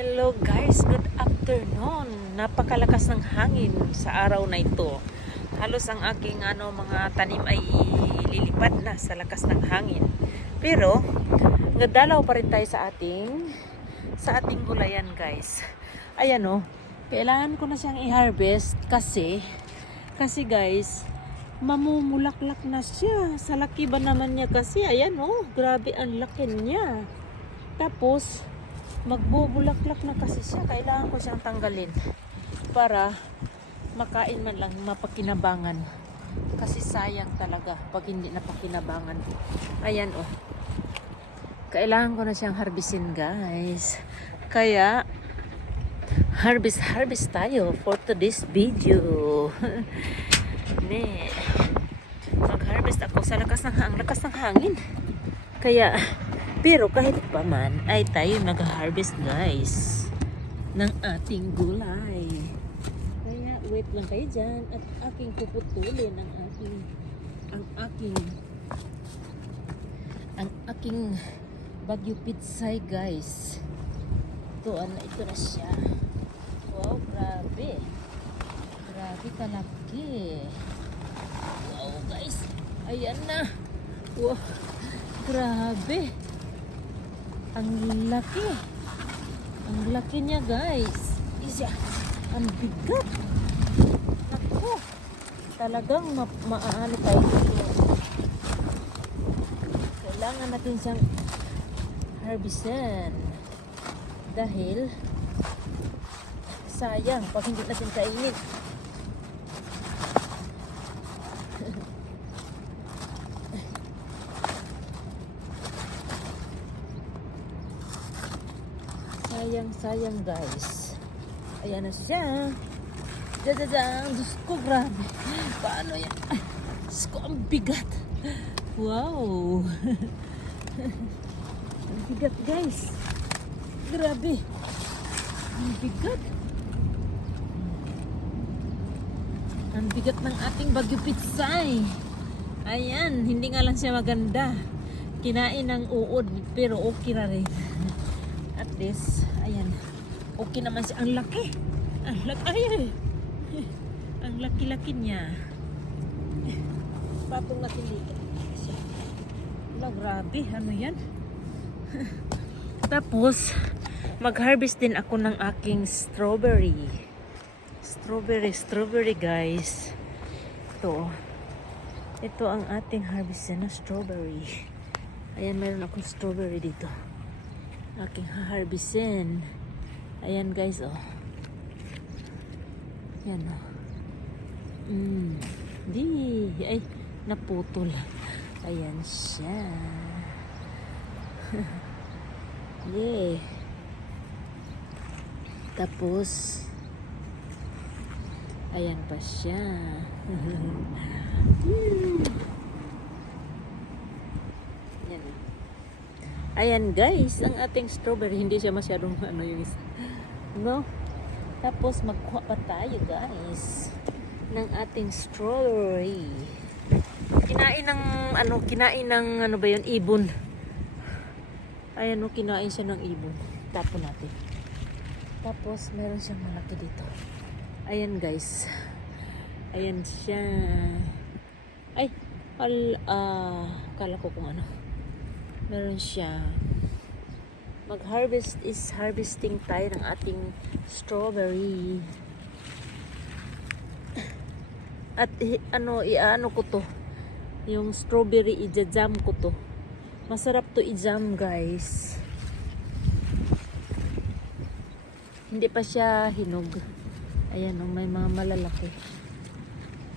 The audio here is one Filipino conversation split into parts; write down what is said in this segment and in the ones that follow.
Hello guys, good afternoon. Napakalakas ng hangin sa araw na ito. Halos ang aking mga tanim ay ililipad na sa lakas ng hangin. Pero nagdalaw pa rin tayo sa ating gulayan guys. Ayan kailangan ko na siyang i-harvest kasi guys, mamumulaklak na siya. Sa laki ba naman niya kasi, ayan grabe ang laki niya. Tapos magbubulaklak na kasi siya. Kailangan ko siyang tanggalin para makain man lang, mapakinabangan. Kasi sayang talaga pag hindi napakinabangan. Ayan kailangan ko na siyang harbisin guys. Kaya harvest tayo for today's video. Mag-harvest ako sa lakas ng hangin. Kaya pero kahit pa man ay tayo mag-harvest guys ng ating gulay. Kaya wait lang kayo dyan at aking puputulin ang aking Bagyo Pitsay guys. Ito na siya. Wow, grabe. Grabe kalaki. Wow guys. Ayan na. Wow. Grabe. Ang laki. Ang laki niya guys. Ang bigat. Ako. Talagang maaano tayo dito. Kailangan natin siyang harvestin. Dahil sayang pag hindi natin kainin. Sayang guys. Ayan na siya. Diyos ko, grabe. Paano yan? Diyos ko, ang bigat. Wow. Ang bigat guys. Grabe. Ang bigat. Ang bigat ng ating Bagyo Pitsay. Ayan, hindi nga lang siya maganda. Kinain ng uod, pero okay na rin. At least, ayan. Okay naman siya. Ang laki. Ang laki. Ang laki-laki niya. Patong natin dito. Wala, grabe. Ano yan? Tapos, mag-harvest din ako ng aking strawberry. Strawberry guys. Ito ang ating harvest na strawberry. Ayan, meron akong strawberry dito. Aking harvestin. Ayan guys Ayan ay naputol. Ayan siya. Yay. Tapos ayan pa siya. Ayan guys, ang ating strawberry, hindi siya masyadong yung isa. Tapos magkuha pa tayo guys ng ating strawberry. Kinain ng ibon. Ayan kinain siya ng ibon. Tapon natin. Tapos meron siyang malaki dito. Ayan guys. Ayan siya. Ay, kala ko kung meron siya. Mag-harvest is harvesting tayo ng ating strawberry. At iano ko to. Yung strawberry i-jam ko to. Masarap to i-jam guys. Hindi pa siya hinog. Ayan may mga malalaki.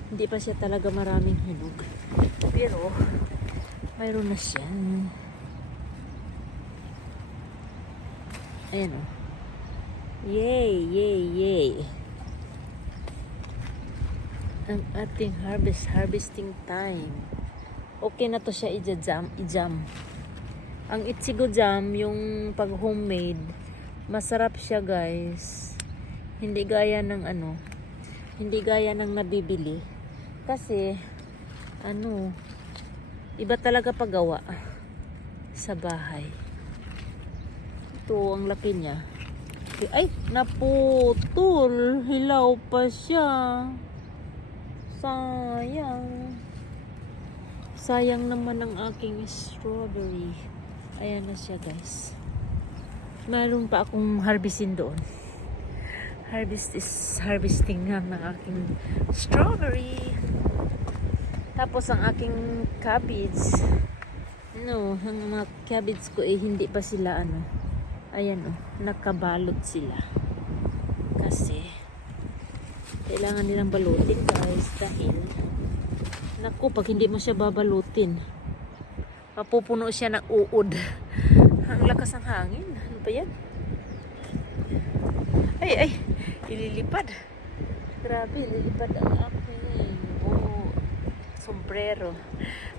Hindi pa siya talaga maraming hinog. Pero mayroon na siya. Ayan Yay. Ang ating harvesting time. Okay na to siya i-jam. Ang ichigo jam, yung pag homemade, masarap siya guys. Hindi gaya ng nabibili. Kasi iba talaga paggawa sa bahay. Ito, ang laki niya. Grabe. Ay, naputol. Hilaw pa siya. Sayang. Sayang naman ang aking strawberry. Ayan na siya, guys. Mayroon pa akong harvestin doon. Harvesting na ng aking strawberry. Tapos ang aking cabbage. No, ang mga cabbage ko hindi pa sila ayan nakabalot sila. Kasi kailangan nilang balutin, guys, dahil naku, pag hindi mo siya babalutin, mapupuno siya ng uod. Ang lakas ng hangin. Ano ba yan? Ay, ililipad. Grabe, ililipad ang aking sombrero.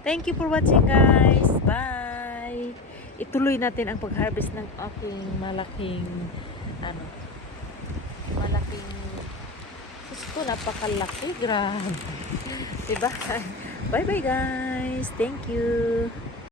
Thank you for watching, guys. Bye. Ituloy natin ang pag-harvest ng aking malaking gusto, napakalaki. Grabe. Diba? Bye bye, guys. Thank you.